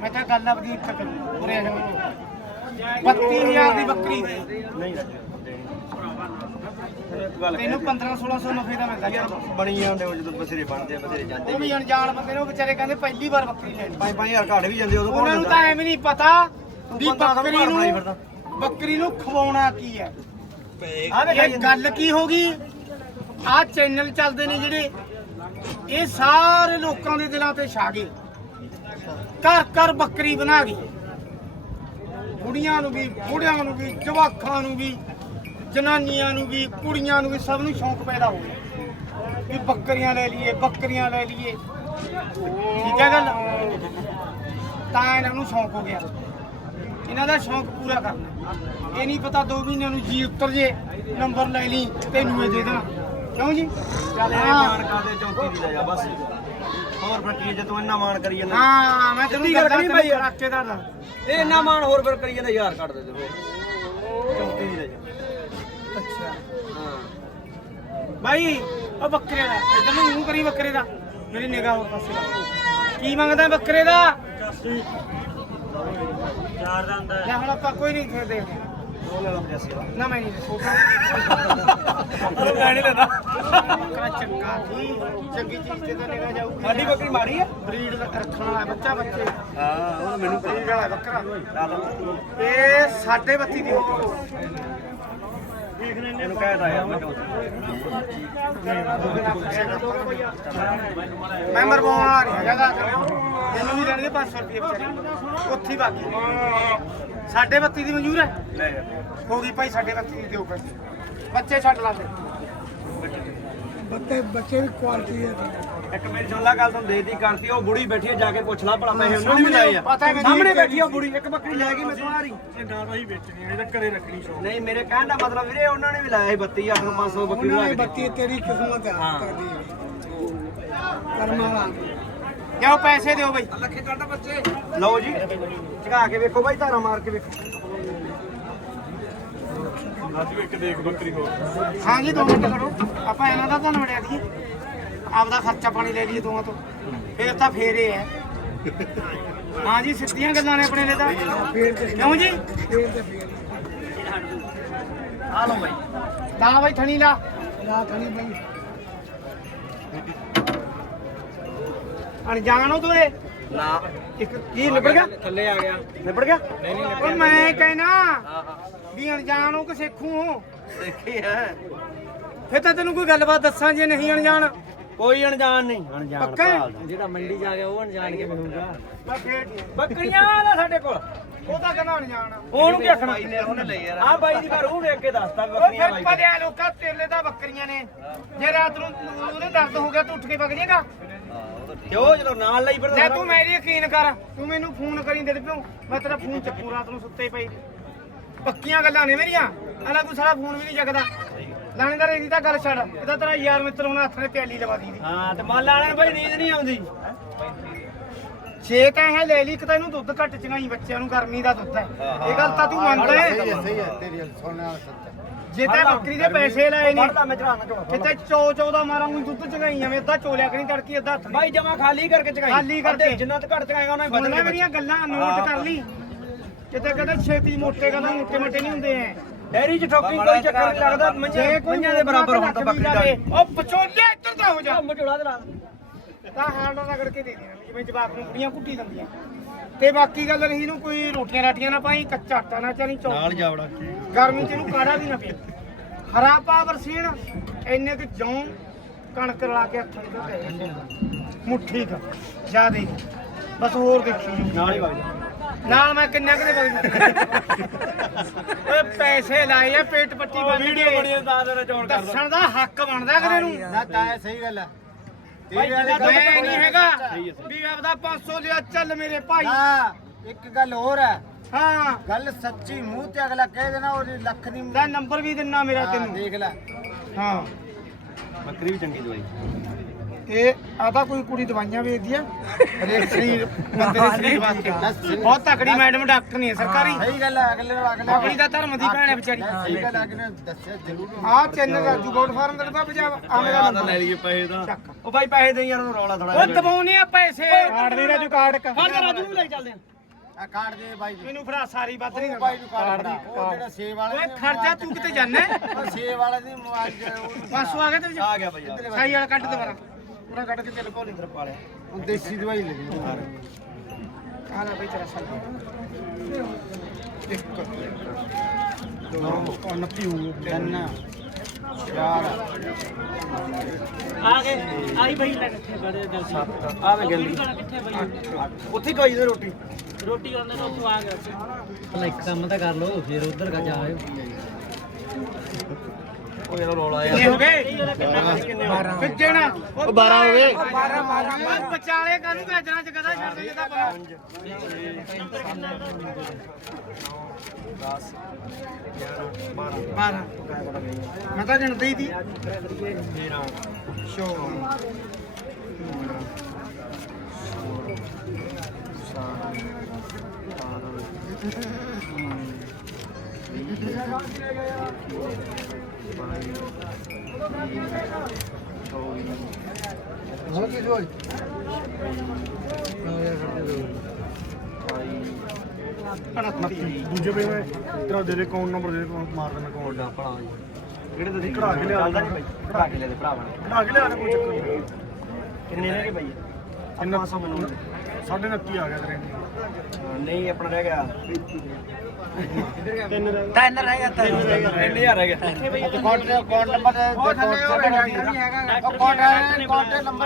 ਮੈਂ ਤਾਂ ਗੱਲ ਆਪਦੀ ਕਰੂੰ ਉਰੇ ਆ ਜਾ 32000 ਦੀ ਬੱਕਰੀ ਦੇ। ਨਹੀਂ ਤੈਨੂੰ 15 1600 ਨਫੇ ਦਾ ਮਿਲਦਾ ਯਾਰ ਬਣੀ ਜਾਂਦੇ ਉਹ ਜਦੋਂ ਬਸਰੇ ਬਣਦੇ ਆ ਬਸਰੇ ਜਾਂਦੇ ਉਹ ਵੀ ਅਣਜਾਣ ਬੰਦੇ ਨੇ ਉਹ ਵਿਚਾਰੇ ਕਹਿੰਦੇ ਪਹਿਲੀ ਵਾਰ ਬੱਕਰੀ ਲੈਣੀ। 5-5000 ਘਾਟ ਵੀ ਜਾਂਦੇ ਉਦੋਂ ਉਹਨਾਂ ਨੂੰ ਤਾਂ ਐਵੇਂ ਨਹੀਂ ਪਤਾ ਵੀ ਤੂੰ ਪੰਦਰਾਂ ਸੌ ਬੱਕਰੀ ਘਰ ਬਣਾਈ ਨੂੰ ਫਿਰਦਾ। ਬੱਕਰੀ ਨੂੰ ਖਵਾਉਣਾ ਕੀ ਹੈ। ਇਹ ਗੱਲ ਕੀ ਹੋ ਗਈ? ਆਹ ਚੈਨਲ ਚੱਲਦੇ ਨੇ ਜਿਹੜੇ ਇਹ ਸਾਰੇ ਲੋਕਾਂ ਦੇ ਦਿਲਾਂ ਤੇ ਛਾ ਗਏ। ਘਰ ਘਰ ਬੱਕਰੀ ਬਣਾ ਗਈ। ਕੁੜੀਆਂ ਨੂੰ ਵੀ ਬੁੜਿਆਂ ਨੂੰ ਵੀ ਜਵਾਕਾਂ ਨੂੰ ਵੀ ਜਨਾਨੀਆਂ ਨੂੰ ਵੀ ਕੁੜੀਆਂ ਨੂੰ ਵੀ ਸਭ ਨੂੰ ਸ਼ੌਂਕ ਪੈਦਾ ਹੋ ਗਿਆ। ਵੀ ਬੱਕਰੀਆਂ ਲੈ ਲਈਏ ਬੱਕਰੀਆਂ ਲੈ ਲਈਏ। ਠੀਕ ਹੈ ਗੱਲ? ਤਾਂ ਇਹਨਾਂ ਨੂੰ ਸ਼ੌਂਕ ਹੋ ਗਿਆ। ਇਹਨਾਂ ਦਾ ਸ਼ੌਂਕ ਪੂਰਾ ਕਰਨਾ। ਇਹ ਨਹੀਂ ਪਤਾ 2 ਮਹੀਨਿਆਂ ਨੂੰ ਜੀ ਉੱਤਰ ਜੇ ਨੰਬਰ ਲੈ ਲਈ ਤੈਨੂੰ ਇਹ ਦੇ ਦੇਣਾ। ਕਿਉਂ ਜੀ? ਚੱਲ ਇਹ ਹਾਂ। ਮਾਨ ਕਰਦੇ ਚੌਂਕੀ ਦੀ ਲੈ ਜਾ ਬਸ। ਹੋਰ ਫਿਰ ਕੀ ਜੇ ਤੂੰ ਇੰਨਾ ਮਾਨ ਕਰੀ ਜਾਂਦਾ? ਹਾਂ ਮੈਂ ਤੈਨੂੰ ਸਿੱਧੀ ਗੱਲ ਗੱਲ ਕਰੀ ਕਰੀ ਬਾਈ। ਰਾਕੇਦਾਰ ਦਾ ਇਹ ਇੰਨਾ ਮਾਨ ਹੋਰ ਫਿਰ ਕਰੀ ਜਾਂਦਾ ਯਾਰ ਕੱਢ ਦੇ ਤੇ ਦੀ ਲੈ ਜਾ ਅੱਛਾ। ਹਾਂ। ਭਾਈ ਉਹ ਬੱਕਰੇ ਦਾ ਇਧਰ ਨੂੰ ਮੂੰਹ ਕਰੀ ਬੱਕਰੇ ਦਾ। ਮੇਰੀ ਨਿਗਾਹ ਹੋਰ ਪਾਸੇ ਲਾ ਕੀ ਮੰਗਦਾ ਬੱਕਰੇ ਦਾ? ਚਾਰ ਦਾ ਹੁੰਦਾ ਲੈ ਹੁਣ ਆਪਾਂ ਕੋਈ ਨਹੀਂ ਫਿਰ ਦੇਖਦੇ ਉਹ ਲੈ ਲਾ 85 ਦਾ ਨਾ ਮੈਂ ਨਹੀਂ ਉਹ ਚੰਗਾ ਸੀ ਚੰਗੀ ਚੀਜ਼ ਤੇ ਤਾਂ ਨਿਗਾਹ ਜਾਊਗੀ। ਸਾਡੀ ਬੱਕਰੀ ਮਾੜੀ ਆ। ਬਰੀਡ ਰੱਖਣ ਵਾਲਾ ਬੱਚਾ ਬੱਚੇ। ਹਾਂ ਉਹ ਤਾਂ ਮੈਨੂੰ ਪਤਾ ਬਰੀਡ ਵਾਲਾ ਬੱਕਰਾ। ਇਹ ਸਾਢੇ ਬੱਤੀ ਦੀ ਹੋ। ਇਹਨੂੰ ਕਹਿਦਾ ਯਾਰ ਮੈਂ ਮਰਵਾਉਣ ਵਾਲਾ ਨਹੀਂ ਹੈਗਾ। ਇਹਨੂੰ ਵੀ ਦੇਣਗੇ 500 ਰੁਪਏ ਵਿਚਾਰੀ। ਉੱਥੇ ਬਾਕੀ। ਸਾਢੇ ਬੱਤੀ ਦੀ ਮਨਜ਼ੂਰ ਹੈ? ਲੈ ਜਾ। ਹੋ ਗਈ ਭਾਈ ਸਾਢੇ ਬੱਤੀ ਦੀ ਦਿਓ ਪੈਸੇ ਬੱਚੇ ਛੱਡ ਲਾਂਦੇ ਬੱਚੇ ਬੱਚੇ ਵੀ ਕੁਆਲਿਟੀ ਹੈ ਇੱਕ ਮੇਰੀ ਸੁਣ ਲਾ ਗੱਲ ਤੁਹਾਨੂੰ ਦੇਤੀ ਕਰਤੀ ਉਹ ਬੁੜੀ ਬੈਠੀ ਆ ਜਾ ਕੇ ਪੁੱਛ ਲਾ ਭਲਾ ਪੈਸੇ ਉਹਨਾਂ ਨੇ ਵੀ ਲਾਏ ਆ ਸਾਹਮਣੇ ਬੈਠੀ ਆ ਉਹ ਬੁੜੀ ਇੱਕ ਬੱਕਰੀ ਲੈ ਗਈ ਮੈਂ ਤੁਹਾਰੀ। ਇਹ ਨਾ ਤਾਂ ਹੀ ਵੇਚਣੀ ਇਹ ਤਾਂ ਘਰੇ ਰੱਖਣੀ ਸ਼ੌਕ। ਨਹੀਂ ਮੇਰੇ ਕਹਿਣ ਦਾ ਮਤਲਬ ਵੀਰੇ ਉਹਨਾਂ ਨੇ ਵੀ ਲਾਇਆ ਸੀ 32000 ਨੂੰ 500 ਬੱਕਰੀ ਲਾ ਕੇ ਬੱਤੀ ਤੇਰੀ ਕਿਸਮਤ ਹੈ ਹਾਂ। ਕਰਮ ਵਾਲਾ। ਜਾਓ ਪੈਸੇ ਦਿਓ ਬਈ? ਲੱਖੇ ਕੱਢ ਬੱਚੇ। ਲਓ ਜੀ ਝਗਾ ਕੇ ਵੇਖੋ ਬਾਈ ਧਾਰਾ ਮਾਰ ਕੇ ਵੇਖੋ। ਵੀ ਇੱਕ ਦੇਖ ਬੱਕਰੀ ਹੋਰ। ਹਾਂ ਜੀ ਦੋ ਮਿੰਟ ਕਰੋ ਆਪਾਂ ਇਹਨਾਂ ਦਾ ਤਾਂ ਵੜਿਆ ਦਈਏ ਆਪਦਾ ਖਰਚਾ ਪਾਣੀ ਲੈ ਲਈਏ ਦੋਵਾਂ ਤੋਂ। ਫੇਰ ਤਾਂ ਫੇਰ ਇਹ ਹੈ। ਹਾਂ ਜੀ ਸਿੱਧੀਆਂ ਗੱਲਾਂ ਨੇ ਆਪਣੇ ਲਈ ਤਾਂ ਕਿਉਂ ਜੀ? ਆ ਲਓ ਬਾਈ। ਤਾਂ ਬਾਈ ਥਣੀ ਲਾ। ਲਾ ਥਣੀ ਬਾਈ। ਅਣਜਾਣੋ ਤੂੰ ਇਹ। ਨਾ ਇੱਕ ਕੀ ਨਿਬੜ ਗਿਆ? ਥੱਲੇ ਆ ਗਿਆ। ਨਿਬੜ ਗਿਆ? ਨਹੀਂ ਨਹੀਂ ਮੈਂ ਕਹਿਣਾ ਹਾਂ ਹਾਂ। ਵੀ ਅਣਜਾਣੋ ਕਿ ਸਿੱਖੂ ਦੇਖੀ ਹੈ ਫੇਰ ਤਾਂ ਤੈਨੂੰ ਕੋਈ ਗੱਲਬਾਤ ਦੱਸਾਂ ਜੇ ਨਹੀਂ ਅਣਜਾਣ? ਕੋਈ ਅਣਜਾਣ ਨਹੀਂ। ਅਣਜਾਣ ਪੱਕਾ ਹੈ? ਜਿਹੜਾ ਮੰਡੀ ਜਾ ਗਿਆ ਉਹ ਅਣਜਾਣ ਕਿਵੇਂ ਹੋਊਗਾ? ਮੈਂ ਫੇਰ ਨਹੀਂ। ਬੱਕਰੀਆਂ ਦਾ ਸਾਡੇ ਕੋਲ। ਉਹ ਤਾਂ ਕਹਿੰਦਾ ਅਣਜਾਣ ਉਹਨੂੰ ਕੀ ਆਖਣਾ? ਉਹਨੇ ਲਈ ਯਾਰ। ਆ ਬਾਈ ਦੀ ਪਰ ਉਹ ਵੇਖ ਕੇ ਦੱਸਤਾ ਵੀ ਉਹ ਬੱਕਰੀਆਂ ਫਿਰ ਬਾਈ। ਪੜਿਆ ਲੋਕਾਂ ਤੇਲੇ ਦਾ ਬੱਕਰੀਆਂ ਨੇ। ਜੇ ਰਾਤ ਨੂੰ ਉਹਦੇ ਦਰਦ ਹੋ ਗਿਆ ਤੂੰ ਉੱਠ ਕੇ ਵਗ ਜਾਏਗਾ। ਕਿਉਂ? ਜਦੋਂ ਨਾਲ ਲਈ ਫਿਰ ਲੈ ਤੂੰ ਮੇਰੀ ਯਕੀਨ ਕਰ। ਤੂੰ ਮੈਨੂੰ ਫੋਨ ਕਰੀ ਦੇ ਪਿਓ। ਮੈਂ ਤੇਰਾ ਫੋਨ ਚੱਕੂ ਰਾਤ ਨੂੰ ਸੁੱਤੇ ਪਈ ਪੱਕੀਆਂ ਗੱਲਾਂ ਨੇ ਮੇਰੀਆਂ। ਅਲਾ ਕੋਈ ਸਾਰਾ ਫੋਨ ਵੀ ਨਹੀਂ ਜਗਦਾ ਲਾਣੇਦਾਰ ਇਹਦੀ ਤਾਂ ਗੱਲ ਛੱਡ। ਇਹਦਾ ਤੇਰਾ ਯਾਰ ਮਿੱਤਰ ਹੁਣ ਹੱਥ ਨੇ ਪਿਆਲੀ ਲਵਾ ਦੀ। ਹਾਂ ਤੇ ਮੰਨ ਲਾਣੇ ਬਾਈ ਨੀਂਦ ਨਹੀਂ ਆਉਂਦੀ। ਛੇ ਤਾਂ ਇਹ ਲੈ ਲਈ ਇੱਕ ਤਾਂ ਇਹਨੂੰ ਦੁੱਧ ਘੱਟ ਚੰਗਾਈ ਬੱਚਿਆਂ ਨੂੰ ਗਰਮੀ ਦਾ ਦੁੱਧ ਹੈ। ਇਹ ਗੱਲ ਤਾਂ ਤੂੰ ਮੰਨਦਾ ਹੈ ਜੇ ਤਾਂ ਬੱਕਰੀ ਦੇ ਪੈਸੇ ਲਾਏ ਨੇ। ਫੜਦਾ ਮੈਂ ਚੜਾਣਾ ਕਿਤੇ ਚੋ ਚੋ ਦਾ ਮਾਰਾਂ ਨੂੰ ਦੁੱਧ ਚੰਗਾਈ ਐਵੇਂ ਅੱਧਾ ਚੋਲਿਆ ਕਰੀ ਤੜਕੀ ਅੱਧਾ ਹੱਥ ਬਾਈ ਜਮਾ ਖਾਲੀ ਕਰਕੇ ਚਕਾਈ ਖਾਲੀ ਕਰਕੇ। ਜਿੰਨਾ ਤੇ ਘੱਟ ਚਕਾਏਗਾ ਉਹਨਾਂ ਹੀ ਸੁਣ ਲੈ ਬਦਲਣੇ ਮੇਰੀਆਂ ਗੱਲਾਂ ਨੋਟ ਕਰ ਲਈ। ਕਿਤੇ ਕਹਿੰਦਾ ਛੇਤੀ ਮੋਟੇ ਕਹਿੰਦਾ ਮੋਟੇ ਮੋਟੇ ਨਹੀਂ ਹੁੰਦੇ ਐ। ਡੈਰੀ ਚ ਠੋਕੀ ਕੋਈ ਚੱਕਰ ਨਹੀਂ ਲੱਗਦਾ ਮੰਝੇ ਮੰਝਾਂ ਦੇ ਬਰਾਬਰ ਤਾਂ ਬੱਕਰੀ ਦਾ। ਉਹ ਪਚੋਲੇ ਇੱਧਰ ਤਾਂ ਹੋ ਜਾ। ਮਝੋਲਾ ਦੇ ਲਾ ਤਾਂ ਹਾਲ ਨਾਲ ਰਗੜ ਕੇ ਦੇ ਦੇਣਾ। ਜਿਵੇਂ ਜਵਾਕ ਨੂੰ ਕੁੜੀਆਂ ਕੁੱਟੀ ਦਿੰਦੀਆਂ। ਤੇ ਬਾਕੀ ਗੱਲ ਰਹੀ ਨੂੰ ਕੋਈ ਰੋਟੀਆਂ ਰਾਟੀਆਂ ਨਾ ਪਾਈ ਕੱਚਾ ਆਟਾ ਨਾ ਚਾਲੀ ਚੌਕ ਜਾਵੜਾ। ਗਰਮੀ ਚ ਇਹਨੂੰ ਕਾੜਾ ਵੀ ਨਾ ਪੀ ਹਰਾ ਪਾ ਬਰਸੀਨ ਇੰਨੇ ਕੁ ਜੌਂ ਕਣਕ ਰਲਾ ਕੇ ਹੱਥਾਂ ਦੇ ਮੁੱਠੀ ਦਾ। ਜ਼ਿਆਦਾ ਬਸ ਹੋਰ ਦੇਖੀ ਨਾਲ ਹੀ ਵਗ ਜਾ। ਨਾਲ ਮੈਂ ਕਿੰਨਾ ਕਦੇ ਬਗ ਓਏ ਪੈਸੇ ਲਾਏ ਆ ਪੇਟ ਪੱਟੀ ਵੀਡੀਓ ਬਣੀ ਕੇ ਤਾਂ ਦੇ ਚੌੜ ਕਰਦਾ। ਦੱਸਣ ਦਾ ਹੱਕ ਬਣਦਾ ਕਦੇ ਨੂੰ। ਨਾ ਤਾਂ ਇਹ ਸਹੀ ਗੱਲ ਹੈ ਭਾਈ ਮੈਂ ਨਹੀਂ ਹੈਗਾ ਵੀ ਆਪਦਾ 500 ਲਿਆ ਚੱਲ ਮੇਰੇ ਭਾਈ। ਹਾਂ ਇੱਕ ਗੱਲ ਹੋਰ ਹੈ ਹਾਂ। ਗੱਲ ਸੱਚੀ ਮੂੰਹ ਤੇ ਅਗਲਾ ਕਹਿ ਦੇਣਾ ਉਹਦੀ ਲੱਖ ਨਹੀਂ ਦਾ ਨੰਬਰ ਵੀ ਦਿੰਨਾ ਮੇਰਾ ਤੈਨੂੰ। ਦੇਖ ਲੈ। ਹਾਂ। ਬੱਕਰੀ ਵੀ ਚੰਗੀ ਦਵਾਈ। ਇਹ ਆ ਤਾਂ ਕੋਈ ਕੁੜੀ ਦਵਾਈਆਂ ਵੇਚਦੀ ਆ? ਹਰੇਕ ਸਰੀਰ ਬੰਦੇ ਦੇ ਸਰੀਰ ਵਾਸਤੇ। ਬਹੁਤ ਤਕੜੀ ਮੈਡਮ ਡਾਕਟਰ ਨਹੀਂ ਹੈ ਸਰਕਾਰੀ। ਸਹੀ ਗੱਲ ਹੈ ਅਗਲੇ ਅਗਲੇ ਆਪਣੀ ਤਾਂ ਧਰਮ ਦੀ ਭੈਣ ਹੈ ਵਿਚਾਰੀ। ਸਹੀ ਗੱਲ ਹੈ ਅਗਲੇ ਦੱਸਿਆ ਜ਼ਰੂਰ। ਆ ਚੈਨਲ ਰਾਜੂ ਗੋਡ ਫਾਰਮ ਦਾ ਡੱਬਾ ਪੰਜਾਬ ਆ ਮੇਰਾ ਤਾਂ ਨੰਬਰ ਲੈ ਲਈਏ ਪੈਸੇ ਤਾਂ। ਚੱਕ। ਉਹ ਬਾਈ ਪੈਸੇ ਦੇ ਯਾਰ ਉਹਨੂੰ ਰੌਲਾ ਥੋੜਾ ਉਹ ਦਬਾਉਨੇ ਆ ਪੈਸੇ। ਕਾਰਡ ਦੇ ਰਾਜੂ ਕਾਰਡ ਕ ਫੜ ਕੇ ਰਾਜੂ ਨੂੰ ਲੈ ਚੱਲਦੇ ਆ। ਆ ਕਾਰਡ ਦੇ ਬਾਈ ਮੈਨੂੰ ਫੜਾ ਸਾਰੀ ਵੱਧ ਨਹੀਂ ਬਾਈ ਨੂੰ ਕਾਰਡ। ਉਹ ਜਿਹੜਾ ਸੇਵ ਵਾਲਾ ਓਏ ਖਰਚਾ ਤੂੰ ਕਿਤੇ ਜਾਣਾ ਉਹ ਸੇਵ ਵਾਲਾ ਦੀ ਮੋਬਾਈਲ ਉਹ ਬਸ ਆ ਗਿਆ ਤੇ ਆ ਗਿਆ ਬਈ ਯਾਰ ਸਾਈ ਵਾਲਾ ਕੱਢ ਦੁਬਾਰਾ। ਪੂਰਾ ਕੱਢ ਕੇ ਤੇਲ ਕੋਲ ਇੰਦਰ ਪਾ ਲਿਆ ਉਹ ਦੇਸੀ ਦਵਾਈ ਲੈ ਲਈ ਆ ਲੈ ਬਈ ਤੇਰਾ ਸਾਲ। ਇੱਕ। ਦੋ ਕੰਨ ਪਿਉ ਤਿੰਨ ਚਾਰ। ਆ ਗਏ। ਆਈ ਬਈ। ਲੈ ਕਿੱਥੇ ਬੜੇ ਜਲਦੀ। ਆ ਮੈਂ ਗੱਲ। ਕਿੱਥੇ ਬਈ ਉੱਥੇ ਕੋਈ ਦੇ ਰੋਟੀ। ਰੋਟੀ ਉਹਨਾਂ ਨੂੰ ਉੱਥੋਂ ਆ ਗਿਆ। ਸੀ ਪਹਿਲਾਂ ਇੱਕ ਕੰਮ ਤਾਂ ਕਰ ਲਓ ਫਿਰ ਉਧਰ ਕਾ ਜਾਇਓ ਉਹ ਇਹਦਾ ਰੋਲ ਆਇਆ ਹੋ ਗਏ? 12 ਉਹ 12 ਹੋ ਗਏ। 12 ਮਾਰ ਬਚਾਲੇ ਕਾਹਨੂੰ ਭੇਜਣਾ ਚ ਕਦਾ ਛੱਡ ਦੇ ਦਾ ਪਰਾ 12 ਮੈਂ ਤਾਂ ਜਣਦੀ ਦੀ 13 16 17 18 ਹੋਰ ਕੀ ਜੋਈ ਦੂਜੇ ਪੇ ਮੈਂ ਤੇਰਾ ਦੇ ਦੇ ਅਕਾਊਂਟ ਨੰਬਰ ਦੇ ਦੇ ਮਾਰ ਦੇਣਾ ਅਕਾਊਂਟ ਦਾ ਭਲਾ ਕਿਹੜੇ ਤੁਸੀਂ ਕਢਾ ਕੇ ਲਿਆ ਦਾ ਨਹੀਂ ਭਾਈ ਕਢਾ ਕੇ ਲਿਆ ਦੇ ਭਰਾ ਬਣ ਕਢਾ ਕੇ ਲਿਆ ਦੇ ਕੋਈ ਚੱਕਰ ਨਹੀਂ। ਕਿੰਨੇ ਰਹਿ ਗਏ ਭਾਈ? ਕਿੰਨਾ? 500 ਮੈਨੂੰ 29 ਆ ਗਿਆ ਤੇਰੇ। ਨਹੀਂ ਆਪਣਾ ਰਹਿ ਗਿਆ। ਤਿੰਨ ਰਹਿ ਗਿਆ ਤਿੰਨ ਰਹਿ ਗਿਆ 3000 ਰਹਿ ਗਿਆ ਕਾਉਂਟ ਕਾਉਂਟ ਨੰਬਰ ਉਹ ਥੱਲੇ ਉਹ ਕਾਉਂਟ ਨਹੀਂ ਹੈਗਾ। Count count number